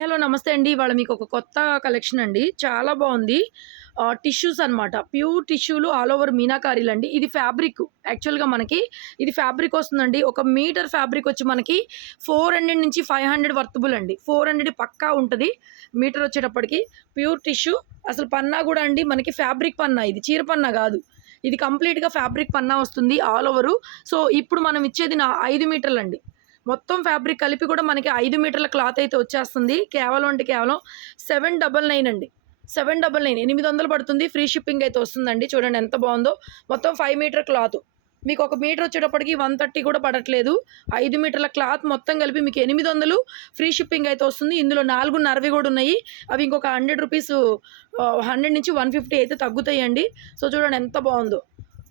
Hello! నమస్తే అండి. ఇవాళ మీకొక కొత్త కలెక్షన్ అండి. చాలా బావుంది. టిష్యూస్ అనమాట. ప్యూర్ టిష్యూలు ఆల్ ఓవర్ మీనాకారీలండి. ఇది ఫ్యాబ్రిక్. యాక్చువల్‌గా మనకి ఇది ఫ్యాబ్రిక్ వస్తుందండి. ఒక మీటర్ ఫ్యాబ్రిక్ వచ్చి మనకి 400-500 వర్తబుల్ అండి. 400 పక్కా ఉంటది. మీటర్ వచ్చేటప్పటికి ప్యూర్ టిష్యూ. అసలు పన్నా గూడా అండి మనకి ఫ్యాబ్రిక్ పన్నా ఇది. చీర పన్నా గాదు. ఇది కంప్లీట్‌గా ఫ్యాబ్రిక్ పన్నా వస్తుంది ఆల్ ఓవరు. సో, ఇప్పుడు మనం ఇచ్చేది 5 మీటర్లండి. మొత్తం ఫ్యాబ్రిక్ కలిపి కూడా మనకి 5 మీటర్ల క్లాత్ అయితే వచ్చేస్తుంది. కేవలం అంటే కేవలం 799 అండి. 799 800 పడుతుంది. ఫ్రీ షిప్పింగ్ అయితే వస్తుందండి. చూడండి ఎంత బావుందో. మొత్తం 5 మీటర్ క్లాత్. మీకు ఒక మీటర్ వచ్చేటప్పటికి 130 కూడా పడట్లేదు. 5 మీటర్ల క్లాత్ మొత్తం కలిపి మీకు 800 ఫ్రీ షిప్పింగ్ అయితే వస్తుంది. ఇందులో 4 కూడా ఉన్నాయి. అవి ఇంకొక రూ. 100 నుంచి 150 అయితే తగ్గుతాయండి. సో, చూడండి ఎంత బావుందో.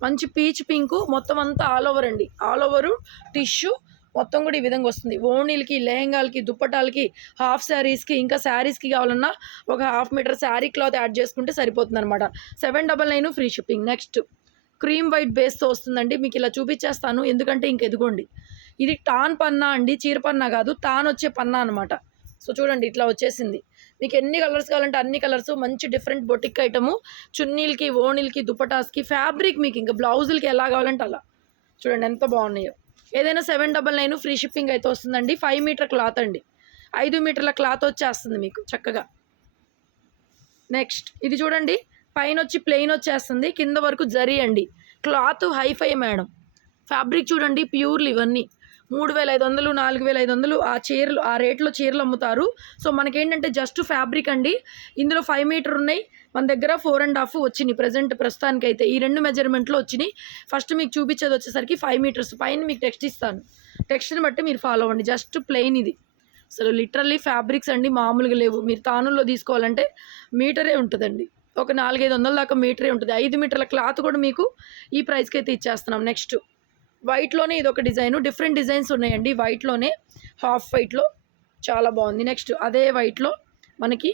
మంచి పీచ్ పింకు మొత్తం అంతా ఆల్ ఓవర్ అండి. ఆల్ ఓవరు టిష్యూ మొత్తం కూడా ఈ విధంగా వస్తుంది. ఓణీలకి, లెహెంగాలకి, దుప్పటాలకి, హాఫ్ శారీస్‌కి, ఇంకా శారీస్‌కి కావాలన్నా ఒక half metre sari cloth add చేసుకుంటే సరిపోతుందనమాట. 799 free shipping. Next cream white బేస్‌తో వస్తుందండి. మీకు ఇలా చూపించేస్తాను. ఎందుకంటే ఇంక ఇదిగోండి. ఇది టాన్ పన్నా అండి. చీర పన్నా కాదు. టాన్ వచ్చే పన్నా అనమాట. సో, చూడండి ఇట్లా వచ్చేసింది. మీకు ఎన్ని కలర్స్ కావాలంటే అన్ని కలర్స్. మంచి డిఫరెంట్ బొటిక్ ఐటము. చున్నీలకి, ఓణీలకి, దుపటాస్‌కి ఫ్యాబ్రిక్ మీకు ఇంకా బ్లౌజులకి ఎలా కావాలంటే అలా. చూడండి ఎంత బాగున్నాయో. ఏదైనా 799 ఫ్రీ షిప్పింగ్ అయితే వస్తుందండి. 5 మీటర్ క్లాత్ అండి. 5 మీటర్ల క్లాత్ వచ్చేస్తుంది మీకు చక్కగా. నెక్స్ట్ ఇది చూడండి. పైనొచ్చి ప్లెయిన్ వచ్చేస్తుంది. కింద వరకు జరీ అండి. Cloth hi-fi madam. ఫ్యాబ్రిక్ చూడండి ప్యూర్‌లు ఇవన్నీ. 3500, 4500 ఆ చీరలు ఆ రేట్‌లో చీరలు అమ్ముతారు. సో, మనకేంటంటే జస్ట్ ఫ్యాబ్రిక్ అండి. ఇందులో 5 మీటర్ ఉన్నాయి. మన దగ్గర 4 ½ వచ్చినియి ప్రస్తుతానికైతే. ఈ 2 మెజర్‌మెంట్‌లో వచ్చినియి. ఫస్ట్ మీకు చూపించేది వచ్చేసరికి 5 మీటర్స్. పైన మీకు టెక్స్ట్ ఇస్తాను. టెక్స్ట్‌ని బట్టి మీరు ఫాలో అవ్వండి. జస్ట్ ప్లెయిన్ ఇది. అసలు లిటరల్లీ ఫ్యాబ్రిక్స్ అండి మామూలుగా లేవు. మీరు తానుల్లో తీసుకోవాలంటే మీటరే ఉంటదండి. ఒక 4, 500 దాకా మీటరే ఉంటది. 5 మీటర్ల క్లాత్ కూడా మీకు ఈ ప్రైస్‌కైతే ఇచ్చేస్తున్నాం. నెక్స్ట్ వైట్‌లోనే ఇదొక డిజైను. డిఫరెంట్ డిజైన్స్ ఉన్నాయండి వైట్‌లోనే. హాఫ్ వైట్‌లో చాలా బాగుంది. నెక్స్ట్ అదే వైట్‌లో మనకి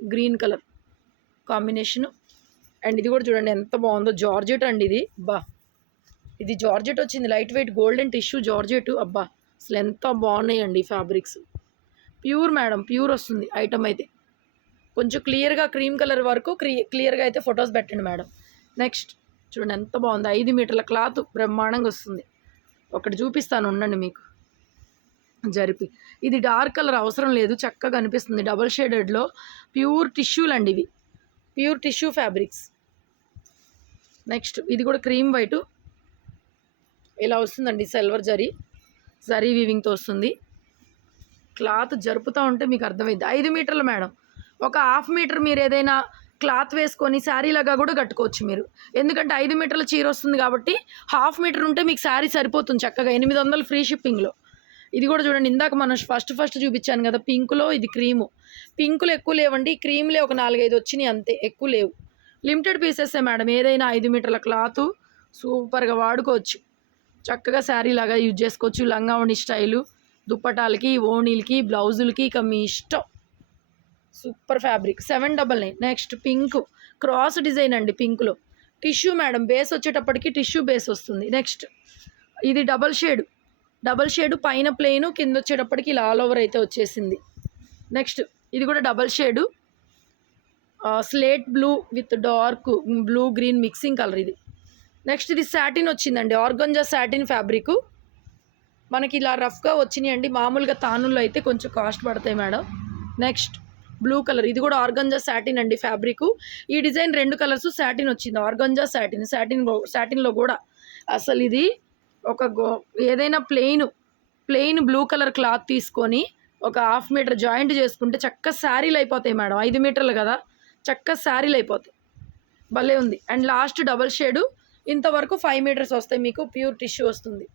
గ్రీన్ కలర్ కాంబినేషను. అండ్ ఇది కూడా చూడండి ఎంత బాగుందో. జార్జెట్ అండి ఇది. అబ్బా! ఇది జార్జెట్ వచ్చింది. Light weight golden tissue georgette. అబ్బా! అసలు ఎంత బాగున్నాయండి ఫ్యాబ్రిక్స్. Pure madam. ప్యూర్ వస్తుంది ఐటమ్ అయితే. కొంచెం క్లియర్‌గా క్రీమ్ కలర్ వరకు క్లియర్‌గా అయితే ఫొటోస్ పెట్టండి మేడం. నెక్స్ట్ చూడండి ఎంత బాగుందో. 5 మీటర్ల క్లాత్ బ్రహ్మాండంగా వస్తుంది. ఒకటి చూపిస్తాను ఉండండి మీకు జరిపి. ఇది డార్క్ కలర్ అవసరం లేదు. చక్కగా అనిపిస్తుంది. డబుల్ షేడెడ్‌లో ప్యూర్ టిష్యూలండి ఇవి. Pure tissue fabrics. నెక్స్ట్ ఇది కూడా క్రీమ్ వైటు. ఇలా వస్తుందండి సిల్వర్ జరీ వీవింగ్‌తో వస్తుంది. క్లాత్ జరుపుతూ ఉంటే మీకు అర్థమైద్ది. 5 మీటర్లు మేడం. ఒక హాఫ్ మీటర్ మీరు ఏదైనా క్లాత్ వేసుకొని శారీలాగా కూడా కట్టుకోవచ్చు మీరు. ఎందుకంటే 5 మీటర్ల చీర వస్తుంది కాబట్టి హాఫ్ మీటర్ ఉంటే మీకు శారీ సరిపోతుంది చక్కగా. 800 ఫ్రీ షిప్పింగ్‌లో. ఇది కూడా చూడండి. ఇందాక మనం ఫస్ట్ చూపించాను కదా పింక్‌లో. ఇది క్రీము. పింకులు ఎక్కువ లేవండి. క్రీమ్‌లే ఒక 4, 5 వచ్చినాయి అంతే. ఎక్కువ లేవు. లిమిటెడ్ పీసెసే మేడం. ఏదైనా 5 మీటర్ల క్లాతు సూపర్‌గా వాడుకోవచ్చు. చక్కగా శారీలాగా యూజ్ చేసుకోవచ్చు. లంగా ఓణి స్టైలు, దుప్పటాలకి, ఓణీలకి, బ్లౌజులకి ఇక మీ ఇష్టం. Super fabric. 799. Next pink cross design అండి పింక్‌లో. Tissue madam. బేస్ వచ్చేటప్పటికి టిష్యూ బేస్ వస్తుంది. నెక్స్ట్ ఇది డబల్ షేడ్ పైన ప్లెయిన్, కింద వచ్చేటప్పటికి ఇలా ఆల్ ఓవర్ అయితే వచ్చేసింది. నెక్స్ట్ ఇది కూడా double shade. Slate blue with dark blue green mixing colour ఇది. నెక్స్ట్ ఇది సాటిన్ వచ్చిందండి. Organza satin fabric. మనకి ఇలా రఫ్గా వచ్చినాయండి. మామూలుగా తానుల్లో అయితే కొంచెం కాస్ట్ పడతాయి మేడం. Next blue colour. ఇది కూడా ఆర్గంజా సాటిన్ అండి ఫ్యాబ్రిక్. ఈ డిజైన్ 2 కలర్స్ సాటిన్ వచ్చింది. ఆర్గంజా సాటిన్లో కూడా అసలు ఇది ఒక ఏదైనా ప్లెయిన్ బ్లూ కలర్ క్లాత్ తీసుకొని ఒక హాఫ్ మీటర్ జాయింట్ చేసుకుంటే చక్క శారీలు అయిపోతాయి మేడం. 5 మీటర్లు కదా, చక్క శారీలు అయిపోతాయి. భలే ఉంది. And last double shade. ఇంతవరకు 5 మీటర్స్ వస్తాయి మీకు. ప్యూర్ టిష్యూ వస్తుంది.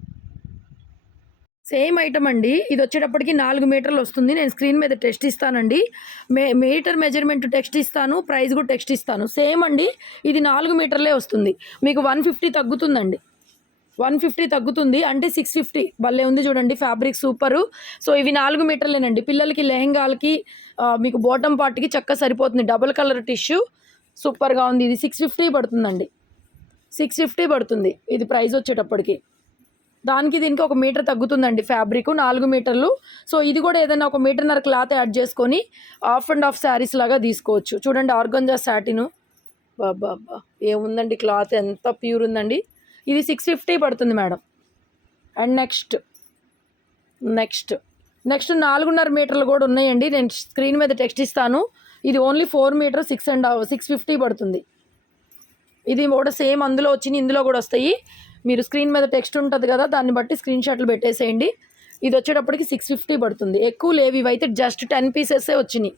సేమ్ ఐటమ్ అండి. ఇది వచ్చేటప్పటికి 4 మీటర్లు వస్తుంది. నేను స్క్రీన్ మీద టెక్స్ట్ ఇస్తానండి. మీటర్ మెజర్మెంట్ టెక్స్ట్ ఇస్తాను. ప్రైస్ కూడా టెక్స్ట్ ఇస్తాను. సేమ్ అండి. ఇది 4 మీటర్లే వస్తుంది. మీకు 150 తగ్గుతుందండి. 150 తగ్గుతుంది అంటే 650. భలే ఉంది చూడండి. Fabric super. సో, ఇవి 4 మీటర్లేనండి. పిల్లలకి లెహెంగాలకి మీకు బాటమ్ పార్ట్కి చక్కగా సరిపోతుంది. డబుల్ కలర్ టిష్యూ సూపర్గా ఉంది. ఇది 650 పడుతుందండి. 650 పడుతుంది ఇది ప్రైస్ వచ్చేటప్పటికి. దానికి దీనికి 1 మీటర్ తగ్గుతుందండి ఫ్యాబ్రిక్, 4 మీటర్లు. సో ఇది కూడా ఏదైనా 1 మీటర్‌న్నర క్లాత్ యాడ్ చేసుకొని హాఫ్ అండ్ హాఫ్ శారీస్ లాగా తీసుకోవచ్చు. చూడండి ఆర్గంజా సాటిను, అబ్బబ్బా! ఏముందండి క్లాత్ ఎంత ప్యూర్ ఉందండి. ఇది 650 పడుతుంది మేడం. అండ్ నెక్స్ట్ 4.5 మీటర్లు కూడా ఉన్నాయండి. నేను స్క్రీన్ మీద టెక్స్ట్ ఇస్తాను. ఇది ఓన్లీ 4 మీటర్ 650 పడుతుంది. ఇది కూడా సేమ్ అందులో వచ్చినాయి, ఇందులో కూడా వస్తాయి. మీరు స్క్రీన్ మీద టెక్స్ట్ ఉంటుంది కదా, దాన్ని బట్టి స్క్రీన్ షాట్లు పెట్టేసేయండి. ఇది వచ్చేటప్పటికి 650 పడుతుంది. ఎక్కువ లేవు, ఇవైతే జస్ట్ 10 పీసెసే వచ్చినాయి.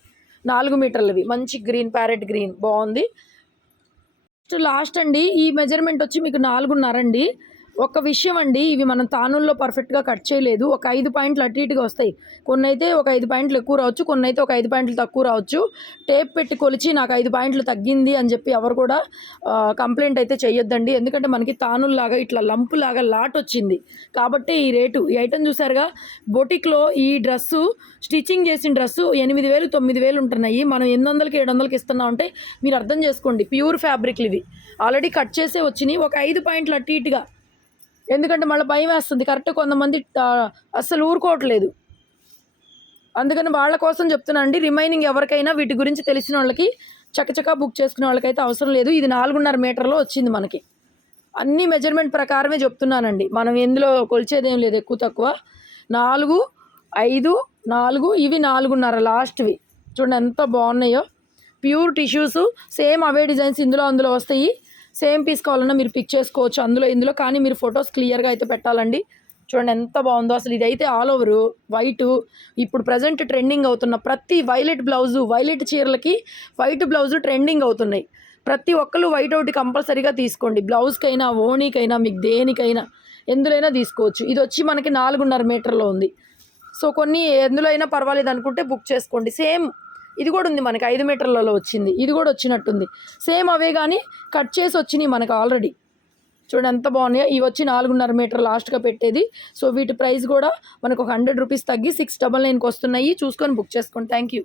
4 మీటర్లవి మంచి గ్రీన్, ప్యారెట్ గ్రీన్ బాగుంది. లాస్ట్ అండి, ఈ మెజర్మెంట్ వచ్చి మీకు 4.5 అండి. ఒక విషయం అండి, ఇవి మనం తానుల్లో పర్ఫెక్ట్గా కట్ చేయలేదు. ఒక 5 పాయింట్లు అటు ఇటుగా వస్తాయి. కొన్ని అయితే ఒక 5 పాయింట్లు ఎక్కువ రావచ్చు, కొన్ని అయితే ఒక 5 పాయింట్లు తక్కువ రావచ్చు. టేప్ పెట్టి కొలిచి నాకు 5 పాయింట్లు తగ్గింది అని చెప్పి ఎవరు కూడా కంప్లైంట్ అయితే చేయొద్దండి. ఎందుకంటే మనకి తానుల్లాగా ఇట్లా లంపులాగా లాట్ వచ్చింది కాబట్టి ఈ రేటు. ఈ ఐటమ్ చూసారుగా, బొటిక్లో ఈ డ్రెస్సు స్టిచ్చింగ్ చేసిన డ్రెస్సు 8,000 9,000 ఉంటున్నాయి. మనం 800కి 700కి ఇస్తున్నాం అంటే మీరు అర్థం చేసుకోండి. ప్యూర్ ఫ్యాబ్రిక్లు ఇవి, ఆల్రెడీ కట్ చేసే వచ్చినాయి. ఒక 5 పాయింట్లు అటు ఇటుగా, ఎందుకంటే మళ్ళీ భయం వేస్తుంది. కరెక్ట్ కొంతమంది అస్సలు ఊరుకోవట్లేదు, అందుకని వాళ్ళ కోసం చెప్తున్నా అండి. రిమైనింగ్ ఎవరికైనా వీటి గురించి తెలిసిన వాళ్ళకి చకచకా బుక్ చేసుకునే వాళ్ళకైతే అవసరం లేదు. ఇది 4.5 మీటర్లో వచ్చింది మనకి. అన్ని మెజర్మెంట్ ప్రకారమే చెప్తున్నానండి, మనం ఎందులో కొలిచేదేం లేదు ఎక్కువ తక్కువ. 4, 5, 4, ఇవి 4.5 లాస్ట్వి. చూడండి ఎంత బాగున్నాయో, ప్యూర్ టిష్యూస్. సేమ్ అవే డిజైన్స్ అందులో వస్తాయి. సేమ్ పీస్ కావాలన్నా మీరు పిక్ చేసుకోవచ్చు ఇందులో, కానీ మీరు ఫొటోస్ క్లియర్గా అయితే పెట్టాలండి. చూడండి ఎంత బాగుందో అసలు. ఇదైతే ఆల్ ఓవర్ వైట్, ఇప్పుడు ప్రజెంట్ ట్రెండింగ్ అవుతున్న ప్రతి వైలెట్ బ్లౌజు, వైలెట్ చీరలకి వైట్ బ్లౌజు ట్రెండింగ్ అవుతున్నాయి. ప్రతి ఒక్కరు వైట్ ఒకటి కంపల్సరీగా తీసుకోండి. బ్లౌజ్కైనా, ఓనీకైనా, మీకు దేనికైనా ఎందులోైనా తీసుకోవచ్చు. ఇది వచ్చి మనకి 4.5 మీటర్లో ఉంది. సో కొన్ని ఎందులో అయినా పర్వాలేదు అనుకుంటే బుక్ చేసుకోండి. సేమ్ ఇది కూడా ఉంది మనకి 5 మీటర్లలో వచ్చింది, ఇది కూడా వచ్చినట్టుంది. సేమ్ అవే కానీ కట్ చేసి వచ్చినాయి మనకు ఆల్రెడీ. చూడండి ఎంత బాగున్నాయో. ఇవి వచ్చి 4.5 మీటర్ లాస్ట్గా పెట్టేది. సో వీటి ప్రైస్ కూడా మనకు ఒక 100 రూపీస్ తగ్గి 699కి వస్తున్నాయి. చూసుకొని బుక్ చేసుకోండి. Thank you.